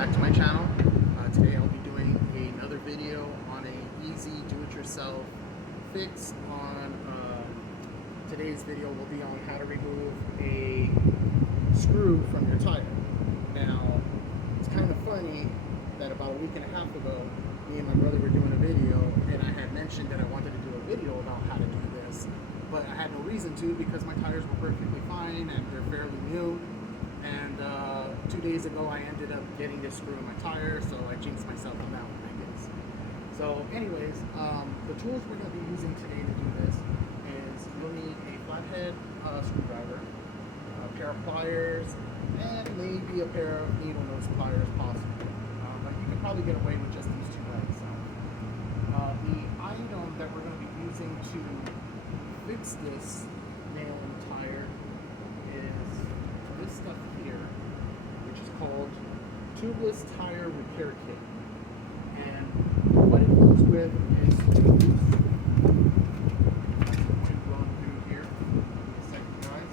back to my channel. Today I'll be doing another video on an easy do-it-yourself fix. Today's video will be on how to remove a screw from your tire. Now, it's kind of funny that about a week and a half ago, me and my brother were doing a video, and I had mentioned that I wanted to do a video about how to do this, but I had no reason to because my tires were perfectly fine and they're fairly new. And 2 days ago, I ended up getting this screw in my tire, so I jinxed myself on that one, I guess. So anyways, the tools we're going to be using today to do this is you'll need a flathead screwdriver, a pair of pliers, and maybe a pair of needle nose pliers possibly. But you can probably get away with just these two legs. The item that we're going to be using to fix this nail in the tire is this stuff here, which is called Tubeless Tire Repair Kit. And what it comes with is to run through here. Give me a second, guys.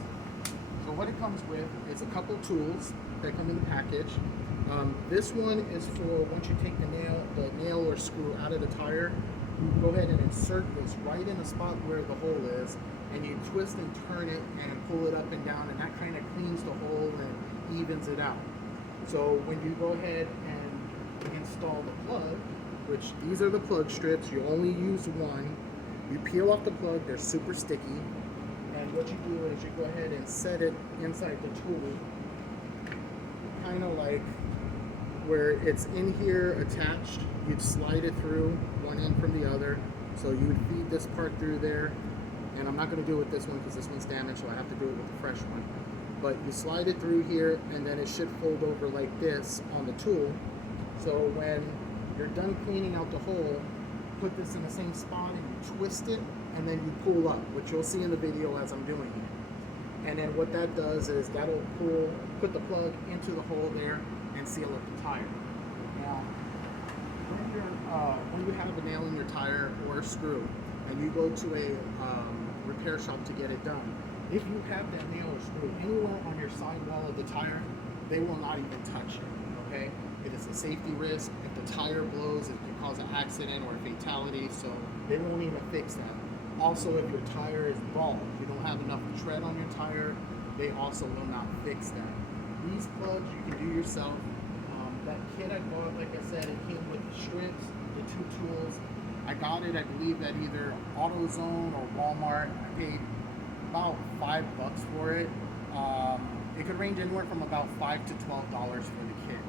So what it comes with is a couple tools that come in the package. This one is for once you take the nail or screw out of the tire, you go ahead and insert this right in the spot where the hole is, and you twist and turn it and pull it up and down, and that kind of cleans the hole and evens it out. So when you go ahead and install the plug, which these are the plug strips, you only use one. You peel off the plug, they're super sticky, and what you do is you go ahead and set it inside the tool, kind of like where it's in here attached. You'd slide it through one end from the other, so you would feed this part through there. And I'm not going to do it with this one because this one's damaged, so I have to do it with a fresh one. But you slide it through here, and then it should fold over like this on the tool. So when you're done cleaning out the hole, put this in the same spot and you twist it, and then you pull up, which you'll see in the video as I'm doing it. And then what that does is that'll put the plug into the hole there and seal up the tire. Now, when you have a nail in your tire or a screw, and you go to a repair shop to get it done, if you have that nail or screw anywhere on your sidewall of the tire, they will not even touch it, okay? It is a safety risk. If the tire blows, it can cause an accident or a fatality, so they won't even fix that. Also, if your tire is bald, you don't have enough tread on your tire, they also will not fix that. These plugs you can do yourself. That kit I bought, like I said, it came with the strips, the two tools. I got it, I believe, at either AutoZone or Walmart. I paid about $5 for it. It could range anywhere from about $5 to $12 for the kit.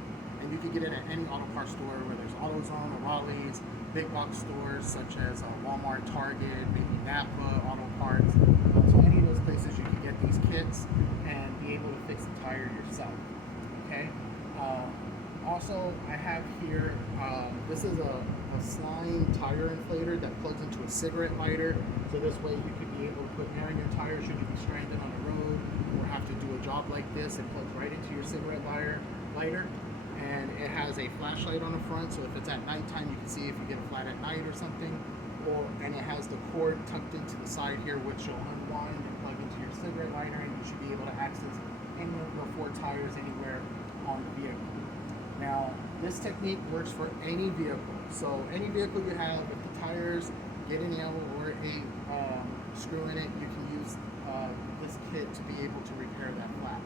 And you can get it at any auto parts store, whether it's AutoZone or Raleigh's, big box stores such as Walmart, Target, maybe Napa, Auto Parts. So any of those places you can get these kits and be able to fix the tire yourself. Okay. Also, I have here, this is a slime tire inflator that plugs into a cigarette lighter. So this way you could be able to put air in your tires should you be stranded on the road or have to do a job like this. It plugs right into your cigarette lighter. And it has a flashlight on the front, so if it's at nighttime, you can see if you get a flat at night or something. And it has the cord tucked into the side here, which you'll unwind and plug into your cigarette lighter, and you should be able to access any of the 4 tires anywhere on the vehicle. Now, this technique works for any vehicle. So any vehicle you have, if the tires get a nail or a screw in it, you can use this kit to be able to repair that flat.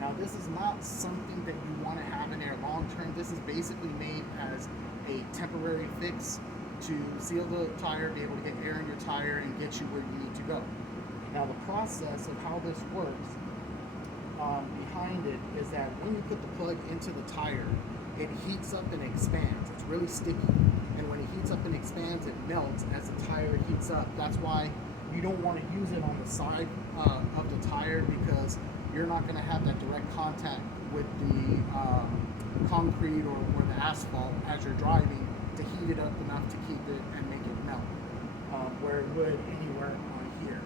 Now, this is not something that you want to have in there long term. This is basically made as a temporary fix to seal the tire, be able to get air in your tire, and get you where you need to go. Now, the process of how this works behind it is that when you put the plug into the tire, it heats up and expands. It's really sticky. And when it heats up and expands, it melts as the tire heats up. That's why you don't want to use it on the side of the tire, because you're not going to have that direct contact with the concrete or the asphalt as you're driving to heat it up enough to keep it and make it melt, where it would anywhere on here.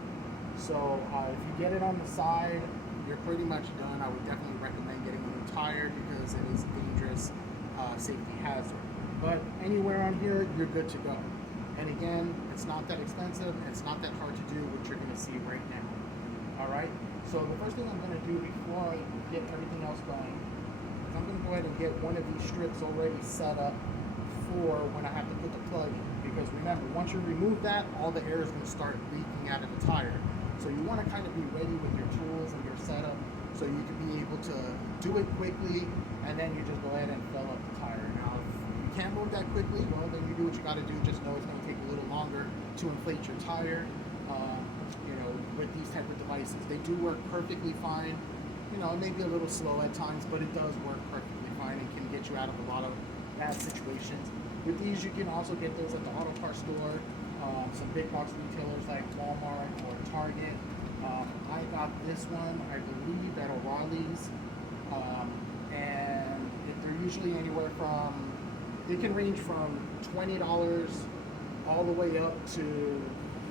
So if you get it on the side, you're pretty much done. I would definitely recommend getting a new tire because it is a dangerous safety hazard. But anywhere on here, you're good to go. And again, it's not that expensive, and it's not that hard to do, what you're going to see right now. All right. So the first thing I'm going to do before I get everything else going is I'm going to go ahead and get one of these strips already set up for when I have to put the plug in. Because remember, once you remove that, all the air is going to start leaking out of the tire. So you want to kind of be ready with your tools and your setup so you can be able to do it quickly, and then you just go ahead and fill up the tire. Now, if you can't move that quickly, well, then you do what you got to do. Just know it's going to take a little longer to inflate your tire. You know, with these type of devices, they do work perfectly fine. You know, it may be a little slow at times, but it does work perfectly fine and can get you out of a lot of bad situations. With these, you can also get those at the auto parts store, some big box retailers like Walmart or Target. I got this one, I believe, at O'Reilly's, and they're usually anywhere from, it can range from $20 all the way up to,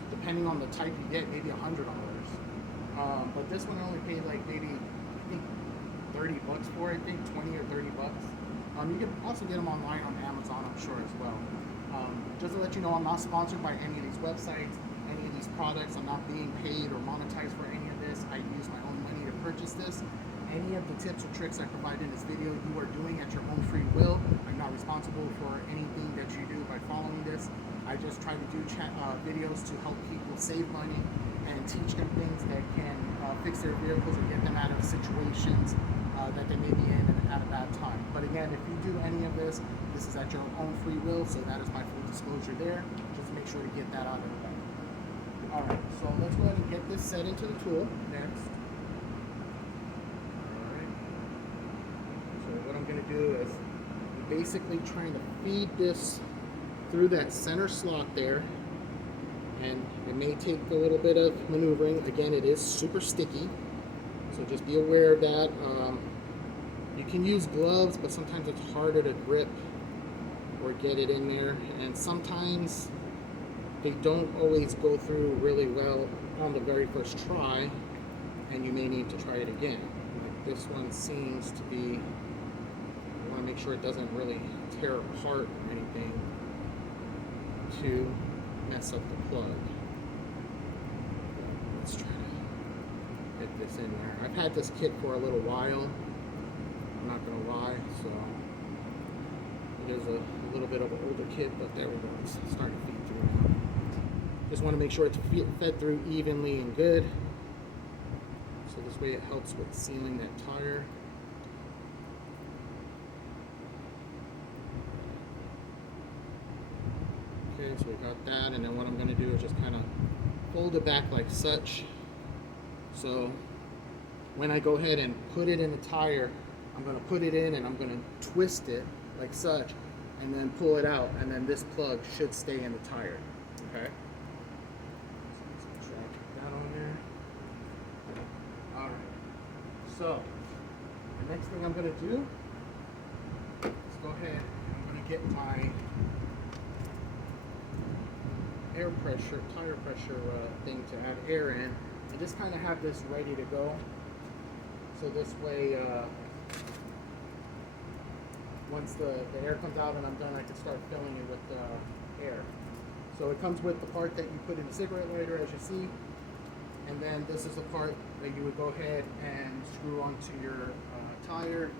depending on the type you get, maybe $100. But this one I only paid like maybe, I think, 30 bucks for it, I think 20 or 30 bucks. You can also get them online on Amazon, I'm sure, as well. Just to let you know, I'm not sponsored by any of these websites, any of these products. I'm not being paid or monetized for any of this. I use my own money to purchase this. Any of the tips or tricks I provide in this video, you are doing at your own free will. I'm not responsible for anything that you do by following this. I just try to do videos to help people save money and teach them things that can fix their vehicles or get them out of situations that they may be in and at a bad time. But again, if you do any of this, this is at your own free will, so that is my full disclosure there. Just make sure to get that out of the way. Alright, so let's go ahead and get this set into the tool next. Alright. So what I'm going to do is basically trying to feed this through that center slot there. And it may take a little bit of maneuvering. Again, it is super sticky, so just be aware of that. You can use gloves, but sometimes it's harder to grip or get it in there, and sometimes they don't always go through really well on the very first try, and you may need to try it again. Like this one seems to be, I want to make sure it doesn't really tear apart or anything to mess up the plug. Let's try to get this in there. I've had this kit for a little while, I'm not gonna lie, so it is a little bit of an older kit, but there we go, it's starting to feed through now. Just want to make sure it's fed through evenly and good, so this way it helps with sealing that tire. Okay, so we got that, and then what I'm going to do is just kind of fold it back like such. So when I go ahead and put it in the tire, I'm going to put it in and I'm going to twist it like such, and then pull it out, and then this plug should stay in the tire. Okay. So let's try to put that on there. All right. So the next thing I'm going to do is go ahead and I'm going to get my air pressure, tire pressure thing to add air in, and just kind of have this ready to go. So this way, once the air comes out and I'm done, I can start filling it with air. So it comes with the part that you put in the cigarette lighter, as you see, and then this is the part that you would go ahead and screw onto your tire,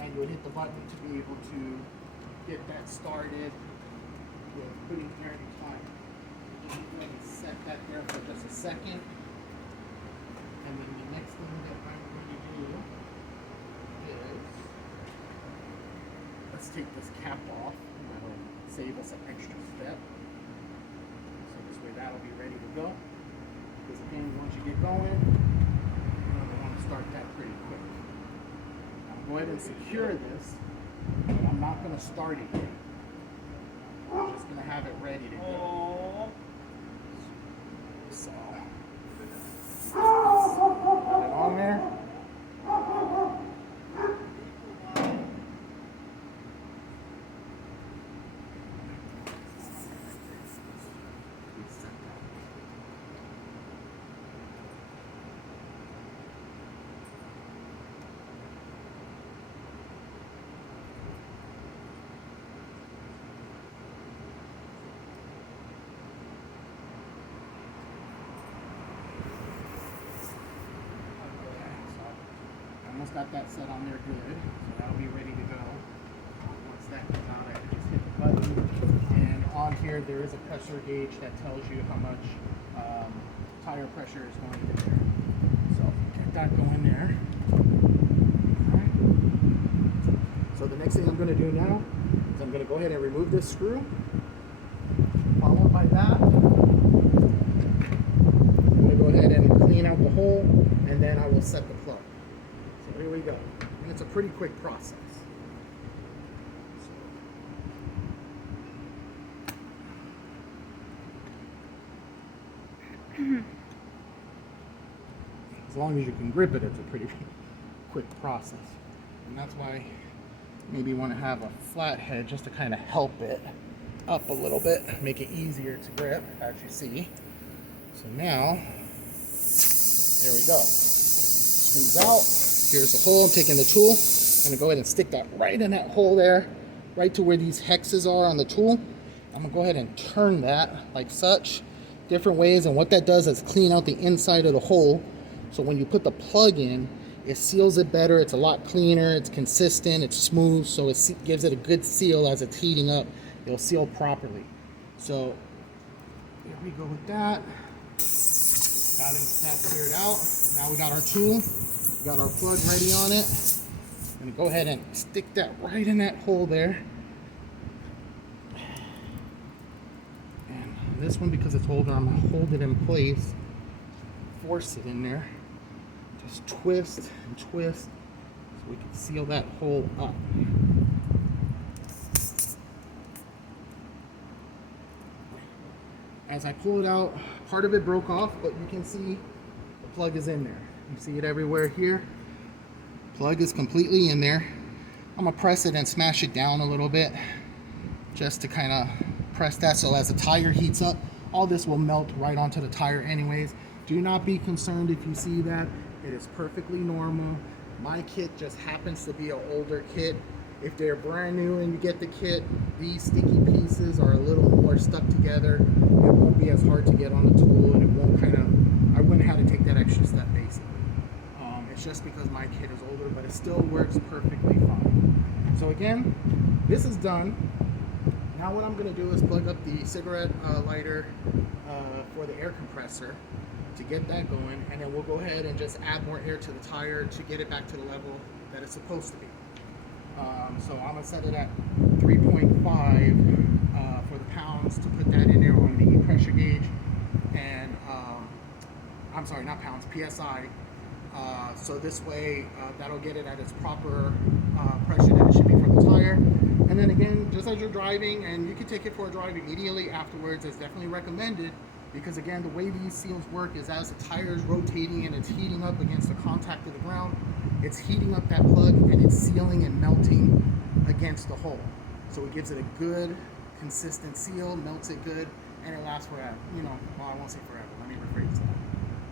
and you would hit the button to be able to get that started with putting air in the tire. Just go ahead and set that there for just a second, and then the next thing that I'm going to do is, let's take this cap off, and that'll save us an extra step. So this way that'll be ready to go. Because again, once you get going, you're going to want to start that pretty quick. Now go ahead and secure this, but I'm not going to start it yet. I'm just going to have it ready to go. So, put it on there. Almost got that set on there good, so that'll be ready to go. here, there is a pressure gauge that tells you how much tire pressure is going in there. So get that going there. Alright. So the next thing I'm going to do now is I'm going to go ahead and remove this screw. Followed by that, I'm going to go ahead and clean out the hole, and then I will set the plug. So here we go. And it's a pretty quick process. As long as you can grip it, it's a pretty quick process. And that's why maybe you want to have a flat head just to kind of help it up a little bit, make it easier to grip, as you see. So now, there we go. Screws out. Here's the hole. I'm taking the tool. I'm going to go ahead and stick that right in that hole there, right to where these hexes are on the tool. I'm going to go ahead and turn that like such, different ways, and what that does is clean out the inside of the hole. So when you put the plug in, it seals it better. It's a lot cleaner. It's consistent. It's smooth. So it gives it a good seal as it's heating up. It'll seal properly. So here we go with that. Got that cleared out. Now we got our tool. We got our plug ready on it. I'm going to go ahead and stick that right in that hole there. And this one, because it's older, I'm going to hold it in place. Force it in there. Just twist and twist so we can seal that hole up. As I pull it out, part of it broke off, but you can see the plug is in there. You see it everywhere here. Plug is completely in there. I'm gonna press it and smash it down a little bit just to kind of press that, so as the tire heats up, all this will melt right onto the tire anyways. Do not be concerned if you see that. It is perfectly normal. My kit just happens to be an older kit. If they're brand new and you get the kit, these sticky pieces are a little more stuck together. It won't be as hard to get on the tool, and it won't I wouldn't have to take that extra step basically. It's just because my kit is older, but it still works perfectly fine. So again, this is done. Now what I'm gonna do is plug up the cigarette lighter for the air compressor to get that going, and then we'll go ahead and just add more air to the tire to get it back to the level that it's supposed to be. So I'm gonna set it at 3.5 for the pounds to put that in there on the pressure gauge, and I'm sorry, not pounds, PSI. So this way, that'll get it at its proper pressure that it should be for the tire. And then again, just as you're driving, and you can take it for a drive immediately afterwards, it's definitely recommended, because again, the way these seals work is as the tire is rotating and it's heating up against the contact of the ground, it's heating up that plug and it's sealing and melting against the hole. So it gives it a good, consistent seal, melts it good, and it lasts forever. You know, well, I won't say forever, let me rephrase that.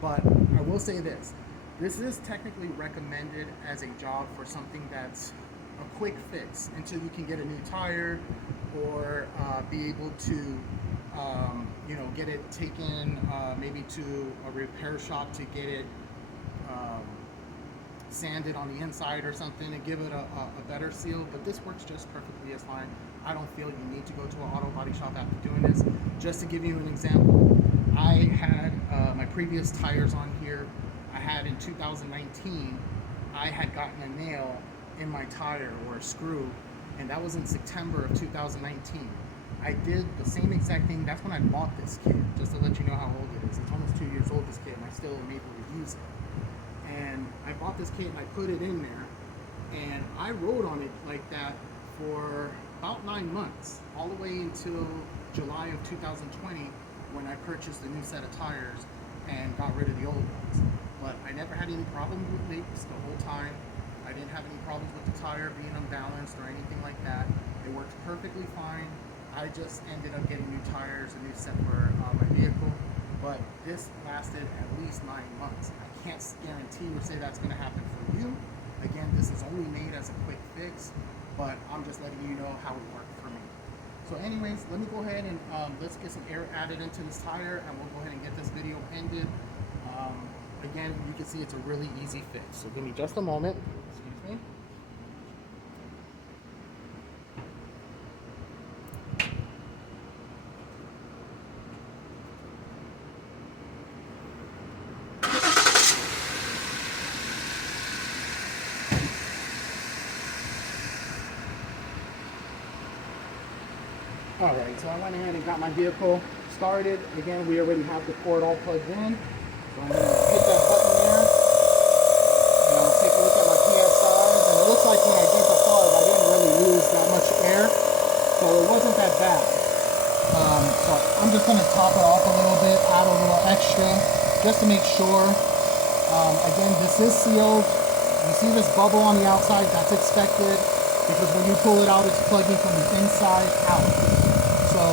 But I will say this is technically recommended as a job for something that's a quick fix until you can get a new tire, or be able to you know, get it taken maybe to a repair shop to get it sanded on the inside or something and give it a better seal. But this works just perfectly as fine. I don't feel you need to go to an auto body shop after doing this. Just to give you an example, I had my previous tires on here. I had in 2019, I had gotten a nail in my tire, or a screw, and that was in September of 2019. I did the same exact thing. That's when I bought this kit, just to let you know how old it is. It's almost 2 years old, this kit, and I still am able to use it. And I bought this kit and I put it in there, and I rode on it like that for about 9 months, all the way until July of 2020, when I purchased a new set of tires and got rid of the old ones. But I never had any problems with leaks the whole time. I didn't have any problems with the tire being unbalanced or anything like that. It worked perfectly fine. I just ended up getting new tires, a new set for my vehicle. But this lasted at least 9 months. I can't guarantee or say that's going to happen for you. Again, this is only made as a quick fix, but I'm just letting you know how it worked for me. So anyways, let me go ahead and let's get some air added into this tire, and we'll go ahead and get this video ended. Again, you can see it's a really easy fix. So give me just a moment. Excuse me. All right, so I went ahead and got my vehicle started. Again, we already have the cord all plugged in. So I'm gonna hit that button there, and I'll take a look at my PSIs. And it looks like when I did the plug, I didn't really lose that much air, so it wasn't that bad. So I'm just gonna top it off a little bit, add a little extra, just to make sure. Again, this is sealed. You see this bubble on the outside, that's expected, because when you pull it out, it's plugging from the inside out. So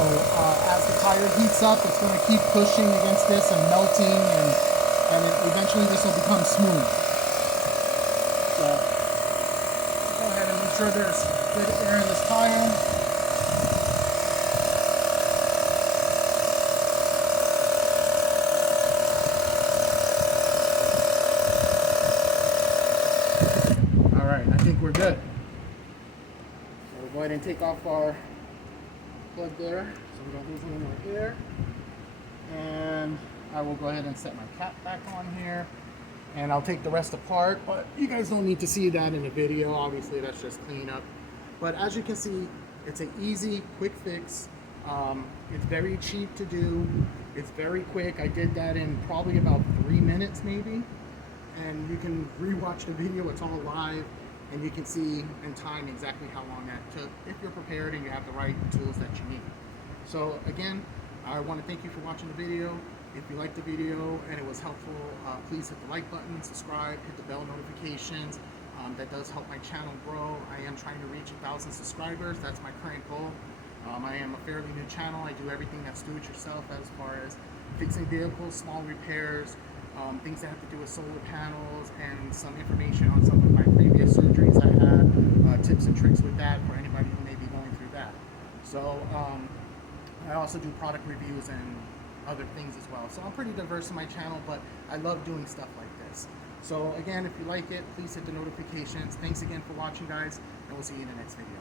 as the tire heats up, it's going to keep pushing against this and melting, and eventually this will become smooth. So go ahead and make sure there's good air in this tire. All right, I think we're good. So we'll go ahead and take off our plug there so we don't lose any more air. And I will go ahead and set my cap back on here. And I'll take the rest apart, but you guys don't need to see that in the video. Obviously, that's just cleanup. But as you can see, it's an easy, quick fix. It's very cheap to do. It's very quick. I did that in probably about 3 minutes maybe. And you can rewatch the video, it's all live, and you can see in time exactly how long that took if you're prepared and you have the right tools that you need. So again, I want to thank you for watching the video. If you liked the video and it was helpful, please hit the like button, subscribe, hit the bell notifications. That does help my channel grow. I am trying to reach 1,000 subscribers. That's my current goal. I am a fairly new channel. I do everything that's do-it-yourself as far as fixing vehicles, small repairs, things that have to do with solar panels, and some information on some of my previous surgeries I had, tips and tricks with that for anybody who may be going through that. So I also do product reviews and other things as well. So I'm pretty diverse in my channel, but I love doing stuff like this. So again, if you like it, please hit the notifications. Thanks again for watching, guys, and we'll see you in the next video.